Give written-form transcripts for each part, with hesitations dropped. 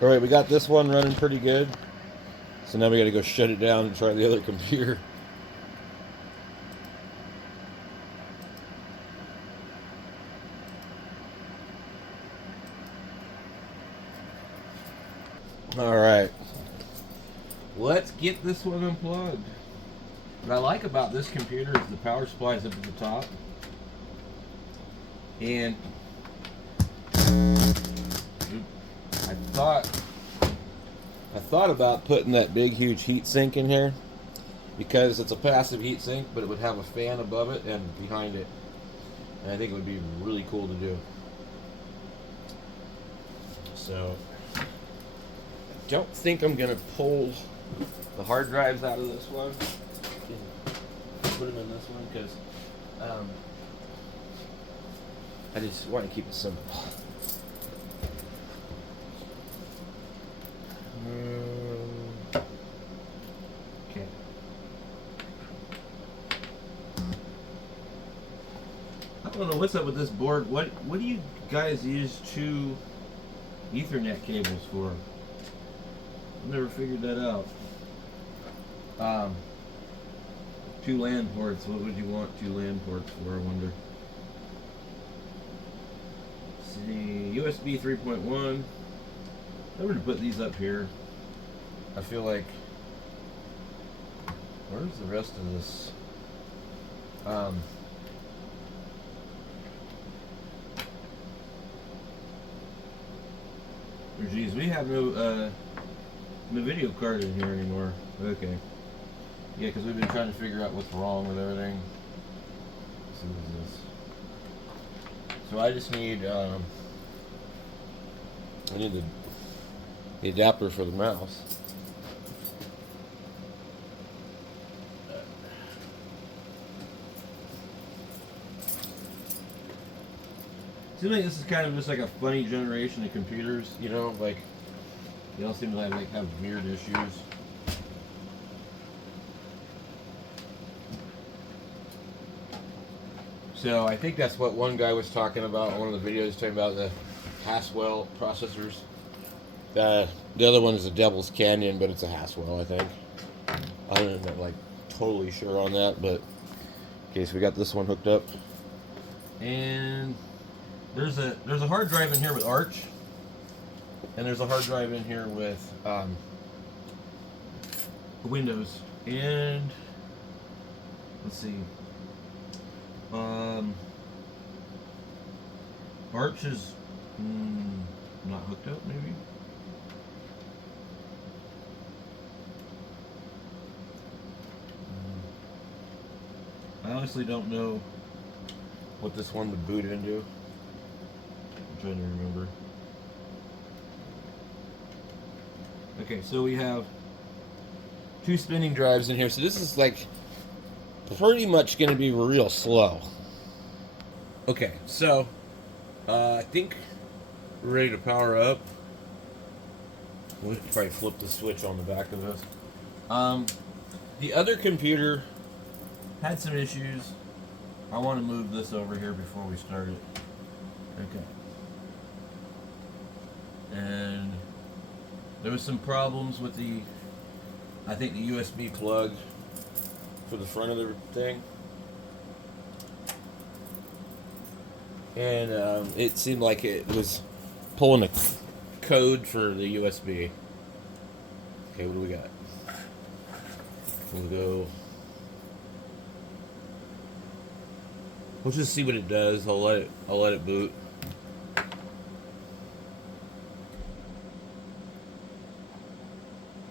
All right, we got this one running pretty good. So now we got to go shut it down and try the other computer. All right, let's get this one unplugged. What I like about this computer is the power supply is up at the top, and I thought I thought about putting that big, huge heat sink in here because it's a passive heat sink, but it would have a fan above it and behind it, and I think it would be really cool to do. So I don't think I'm gonna pull the hard drives out of this one and put them in this one because I just want to keep it simple. Okay. I don't know what's up with this board. What do you guys use two Ethernet cables for? I've never figured that out. Two LAN ports. What would you want two LAN ports for? I wonder. Let's see, USB 3.1. I'm going to put these up here. I feel like. Where's the rest of this? Oh, geez, we have no video card in here anymore. Okay. Yeah, because we've been trying to figure out what's wrong with everything. Let's see what is this. So I just need I need the adapter for the mouse. Seems like this is kind of just like a funny generation of computers, you know, like they all seem to have weird issues. So I think that's what one guy was talking about in one of the videos, talking about the Haswell processors. The other one is a Devil's Canyon, but it's a Haswell, I think. I'm not like totally sure on that, but okay, so we got this one hooked up, and there's a hard drive in here with Arch, and there's a hard drive in here with Windows, and let's see, Arch is not hooked up, maybe. I honestly don't know what this one would boot into. I'm trying to remember. Okay, so we have two spinning drives in here. So this is like pretty much going to be real slow. Okay, so I think we're ready to power up. We'll probably flip the switch on the back of this. The other computer had some issues. I want to move this over here before we start it. Okay. And there was some problems with I think the USB plug for the front of the thing. And it seemed like it was pulling a code for the USB. Okay, what do we got? We'll go. We'll just see what it does. I'll let it boot.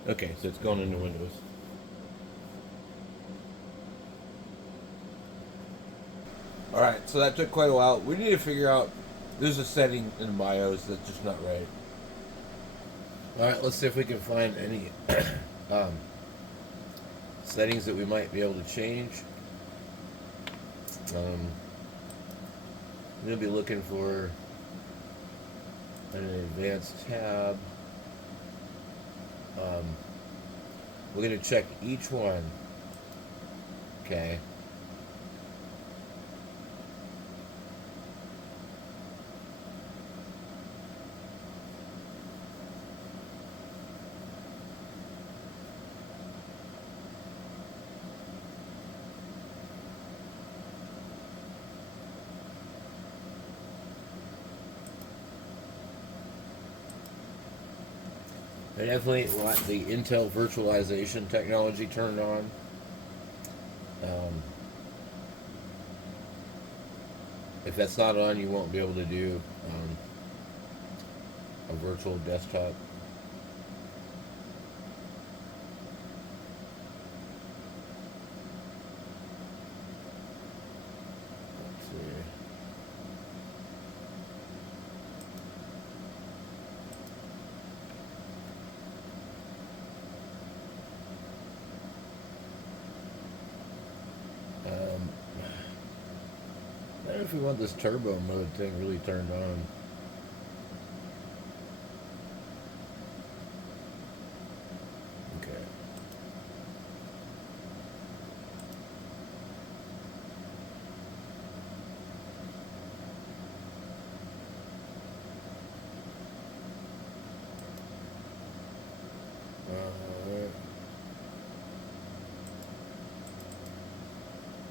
Okay, so it's going into Windows. Alright, so that took quite a while. We need to figure out, there's a setting in BIOS that's just not right. Alright, let's see if we can find any settings that we might be able to change. I'm going to be looking for an advanced tab. We're going to check each one. Okay. I definitely want the Intel virtualization technology turned on. Um, if that's not on, you won't be able to do a virtual desktop. Let's see. I don't know if we want this turbo mode thing really turned on. Okay.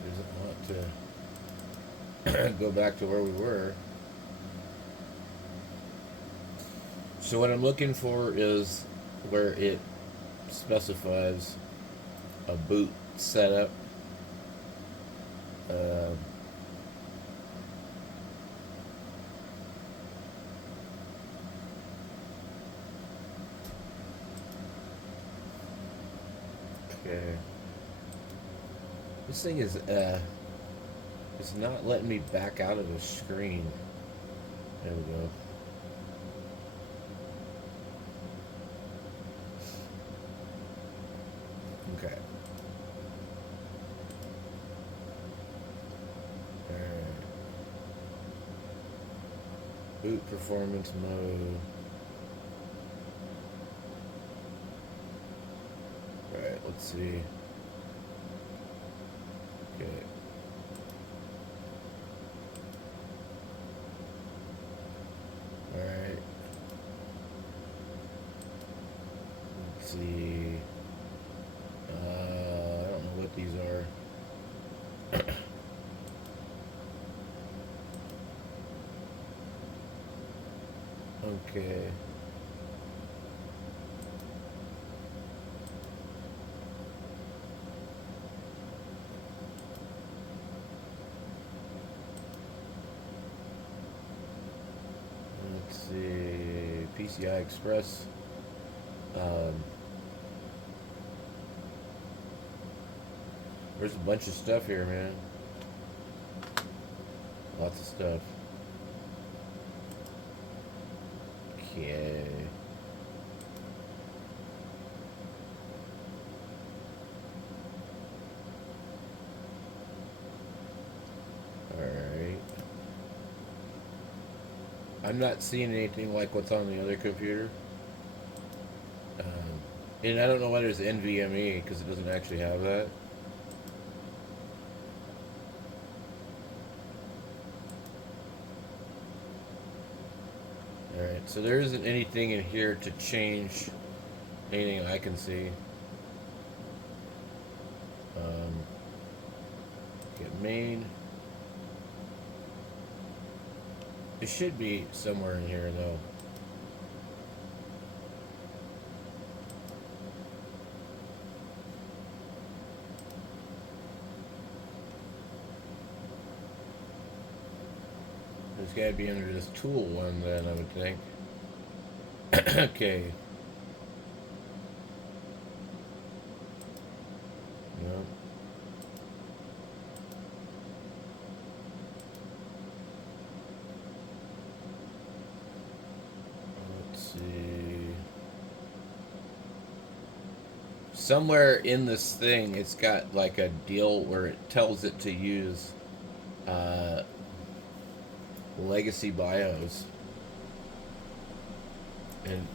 Doesn't want to go back to where we were. So what I'm looking for is where it specifies a boot setup. Uh, okay. This thing is it's not letting me back out of the screen. There we go. Okay. Alright. Boot performance mode. Alright, let's see. Okay. Alright. Let's see. I don't know what these are. Okay. Let's see. PCI Express. There's a bunch of stuff here, man. Lots of stuff. Okay. Alright. I'm not seeing anything like what's on the other computer. And I don't know why there's NVMe, because it doesn't actually have that. Alright, so there isn't anything in here to change anything I can see. Get main. It should be somewhere in here, though. There's got to be under this tool one, then, I would think. Okay. Yep. Let's see. Somewhere in this thing, it's got like a deal where it tells it to use legacy BIOS. And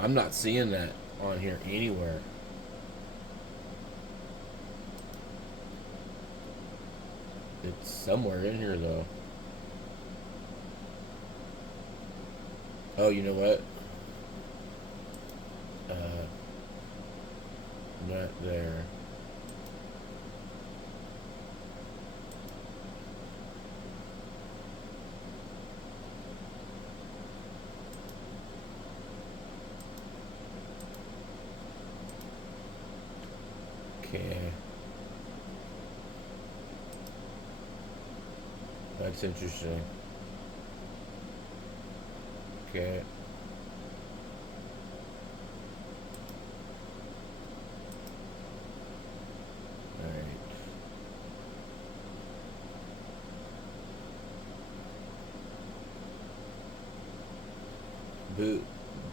I'm not seeing that on here anywhere. It's somewhere in here, though. Oh, you know what? Not there. That's interesting. Okay. Alright.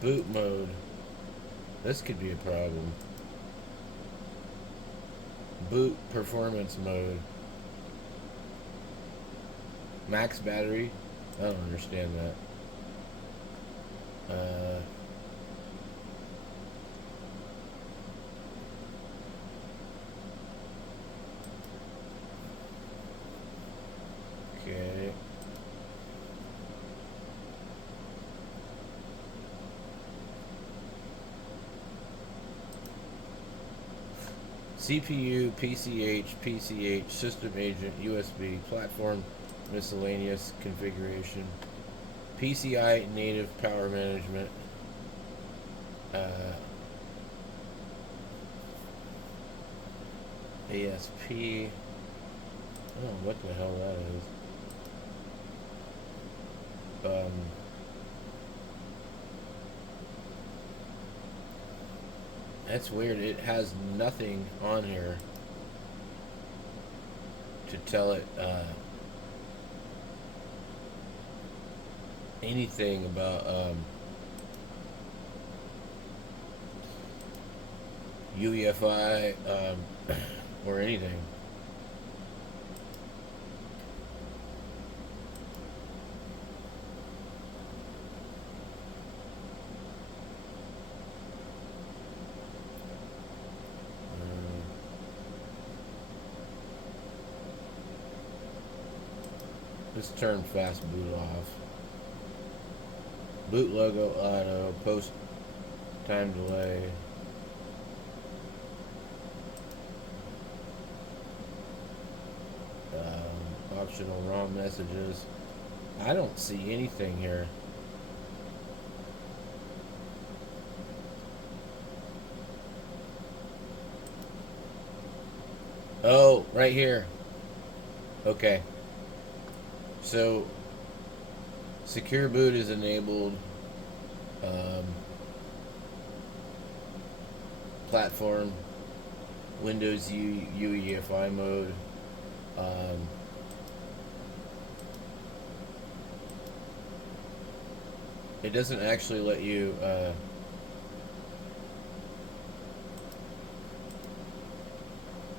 Boot mode. This could be a problem. Boot performance mode. Max battery. I don't understand that. Okay. CPU, PCH, system agent, USB, platform, miscellaneous configuration, PCI native power management, ASP. I don't know what the hell that is. That's weird. It has nothing on here to tell it anything about UEFI or anything. Just turn fast boot off. Boot logo auto, post time delay. Optional ROM messages. I don't see anything here. Oh, right here. Okay. So, secure boot is enabled. Platform, Windows UEFI mode. It doesn't actually let you. It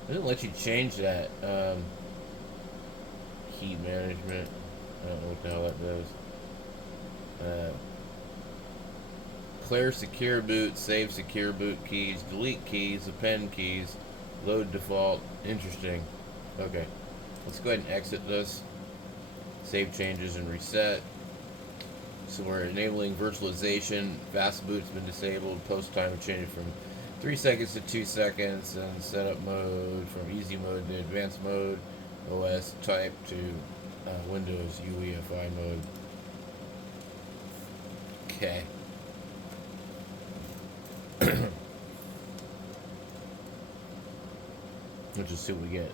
doesn't let you change that. Key management. I don't know what the hell that does. Clear secure boot, save secure boot keys, delete keys, append keys, load default. Interesting. Okay. Let's go ahead and exit this. Save changes and reset. So we're enabling virtualization. Fast boot's been disabled. Post time changed from 3 seconds to 2 seconds. And setup mode from easy mode to advanced mode. OS type to Windows UEFI mode. Okay. Let's just see what we get.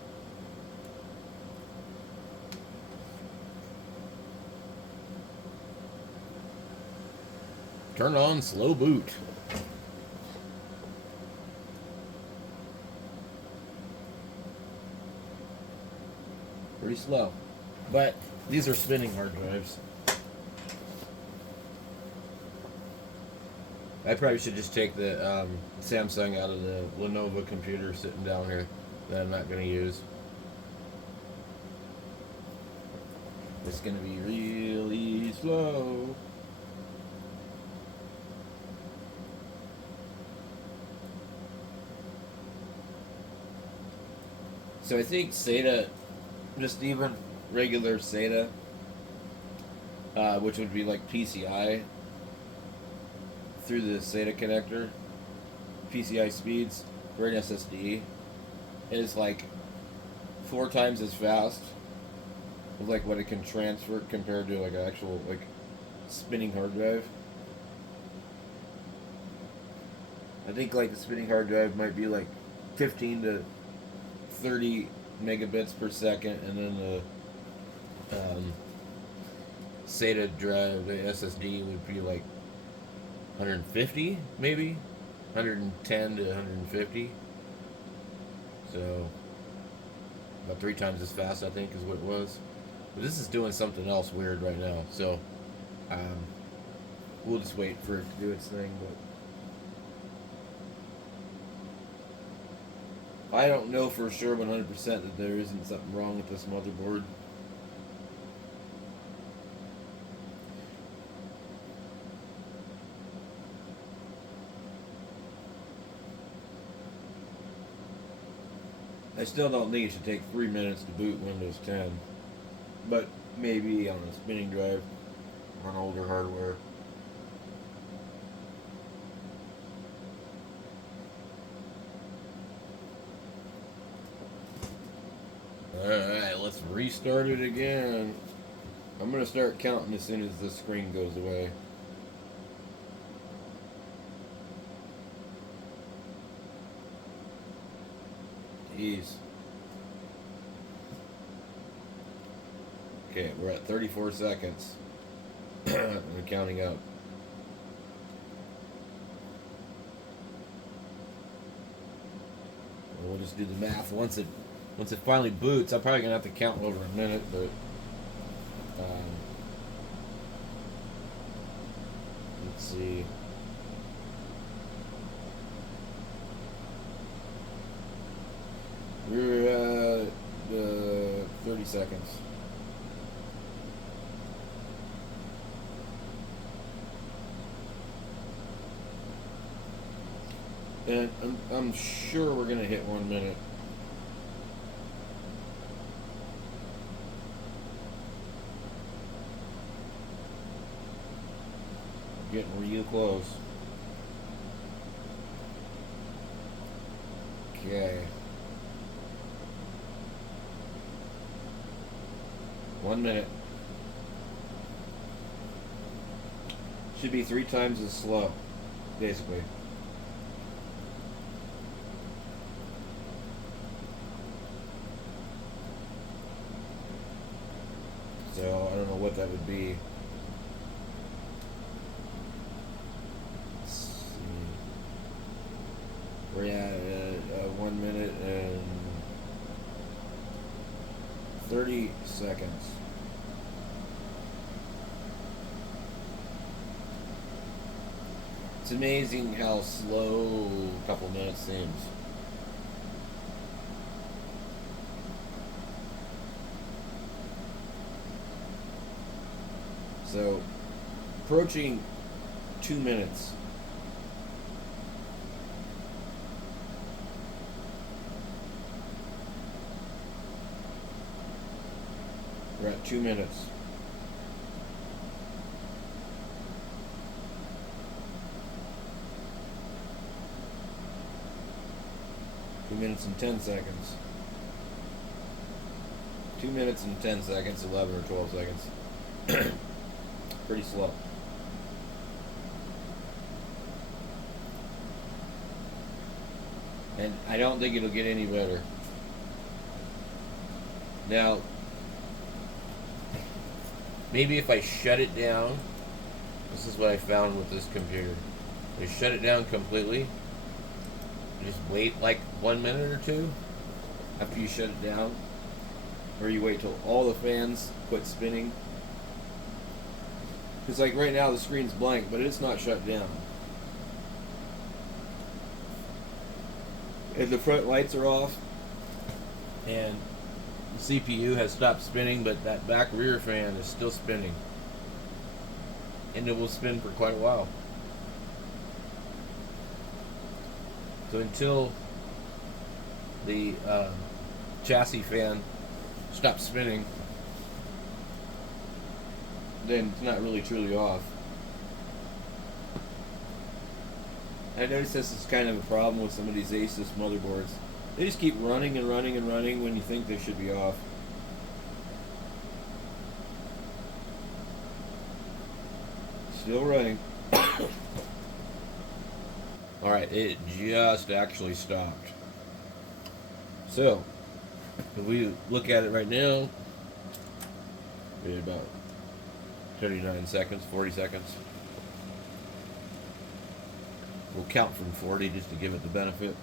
Turn on slow boot. Pretty slow. But these are spinning hard drives. I probably should just take the Samsung out of the Lenovo computer sitting down here that I'm not going to use. It's going to be really slow. So I think SATA, just even regular SATA, which would be like PCI, through the SATA connector, PCI speeds for an SSD is like 4 times as fast as like what it can transfer compared to like an actual like spinning hard drive. I think like the spinning hard drive might be like 15 to 30 megabits per second, and then Um, SATA drive, the SSD would be like 150, maybe 110 to 150. So about 3 times as fast, I think, is what it was. But this is doing something else weird right now. So um, we'll just wait for it to do its thing. But I don't know for sure 100% that there isn't something wrong with this motherboard. I still don't think it should take 3 minutes to boot Windows 10. But maybe on a spinning drive on older hardware. Alright, let's restart it again. I'm going to start counting as soon as the screen goes away. Jeez. Okay, we're at 34 seconds. I'm counting up. We'll just do the math once it finally boots. I'm probably gonna have to count over a minute, but let's see. We're at 30 seconds. And I'm sure we're gonna hit 1 minute. Getting real close. Okay. 1 minute. Should be 3 times as slow, basically. So I don't know what that would be. Let's see. We're at 1 minute and 30 seconds. It's amazing how slow a couple minutes seems. So, approaching 2 minutes. We're at 2 minutes. Two minutes and 10 seconds. 2 minutes and 10 seconds, 11 or 12 seconds. Pretty slow. And I don't think it'll get any better. Now, maybe if I shut it down, this is what I found with this computer. I shut it down completely. Just wait like 1 minute or two after you shut it down. Or you wait till all the fans quit spinning. Because like right now the screen's blank, but it's not shut down. And the front lights are off. And the CPU has stopped spinning, but that back rear fan is still spinning. And it will spin for quite a while. So until the chassis fan stops spinning, then it's not really truly off. I noticed this is kind of a problem with some of these Asus motherboards. They just keep running and running and running when you think they should be off. Still running. Alright, it just actually stopped. So, if we look at it right now, Maybe about 39 seconds, 40 seconds. We'll count from 40 just to give it the benefit.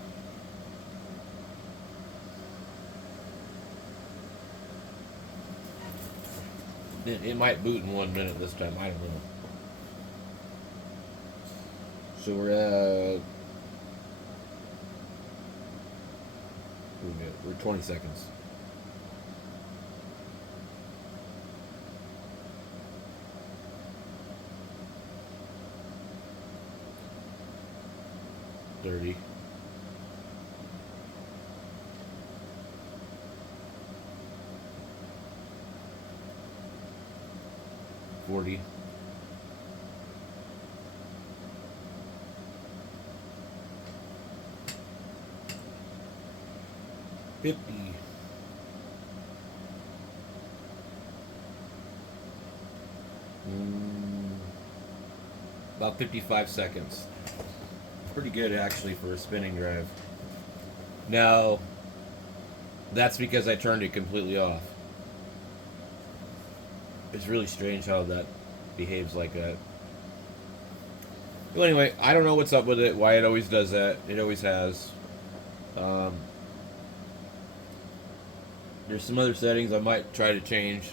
It might boot in 1 minute this time. I don't know. So we're 20 seconds. $30. 40. 50. About 55 seconds. Pretty good actually for a spinning drive. Now, that's because I turned it completely off. It's really strange how that behaves like that. Well, anyway, I don't know what's up with it, why it always does that. It always has. There's some other settings I might try to change,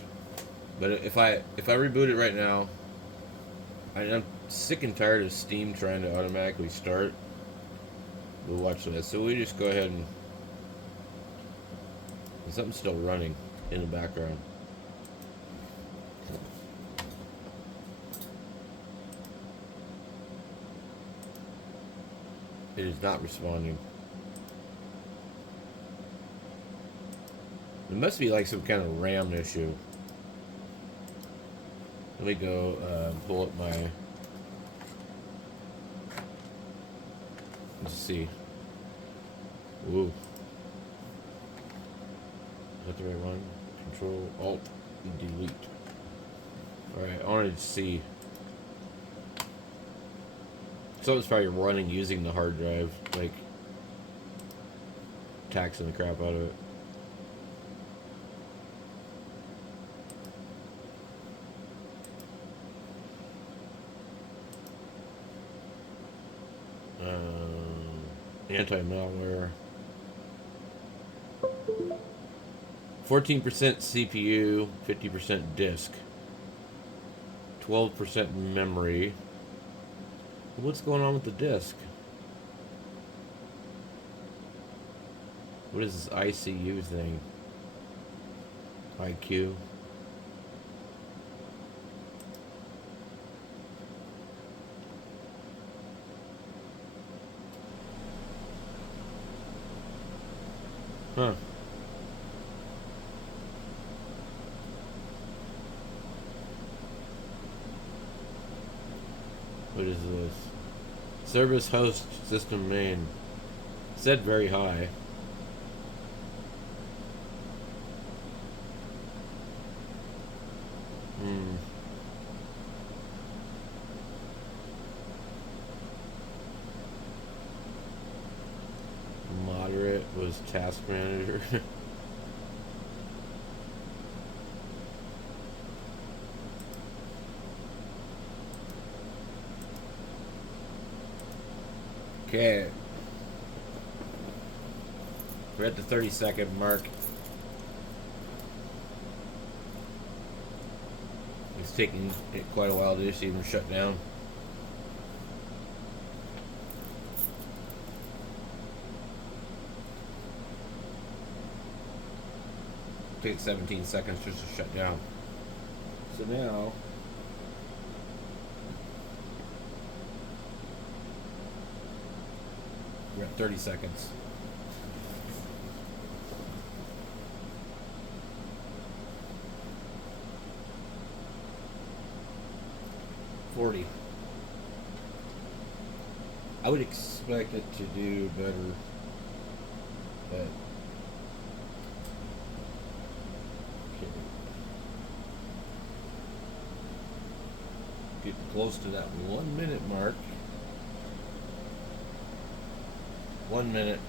but if I reboot it right now, I'm sick and tired of Steam trying to automatically start. We'll watch that. So we just go ahead and something's still running in the background. It is not responding. It must be like some kind of RAM issue. Let me go pull up my... Let's see. Ooh. Is that the right one? Control, Alt, Delete. Alright, I wanted to see. Something's probably running using the hard drive, like taxing the crap out of it. Anti-malware. 14% CPU, 50% disk, 12% memory. What's going on with the disk? What is this ICU thing? IQ. Huh. What is this? Service host system main. Set very high. Moderate was task manager. Okay. We're at the 30-second mark. It's taking it quite a while to just even shut down. Take 17 seconds just to shut down. So now we're at 30 seconds. $40. I would expect it to do better, but okay. Getting close to that 1 minute mark. 1 minute.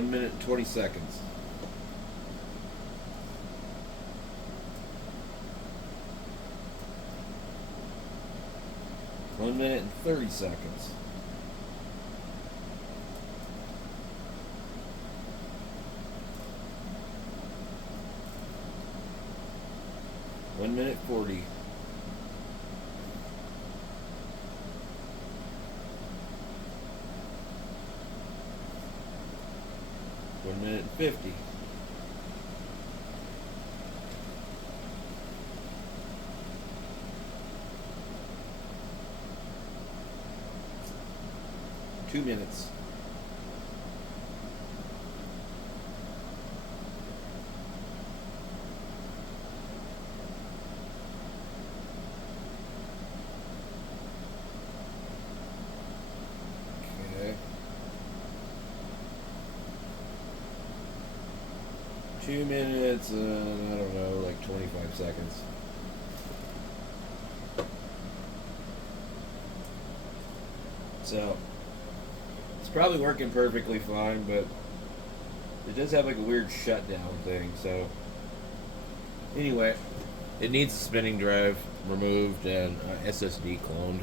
1 minute and 20 seconds. 1 minute and 30 seconds. 1 minute 40. 1 minute and 50. 2 minutes. Okay. 2 minutes, I don't know, like 25 seconds. So, it's probably working perfectly fine, but it does have like a weird shutdown thing, so. Anyway, it needs a spinning drive removed and SSD cloned.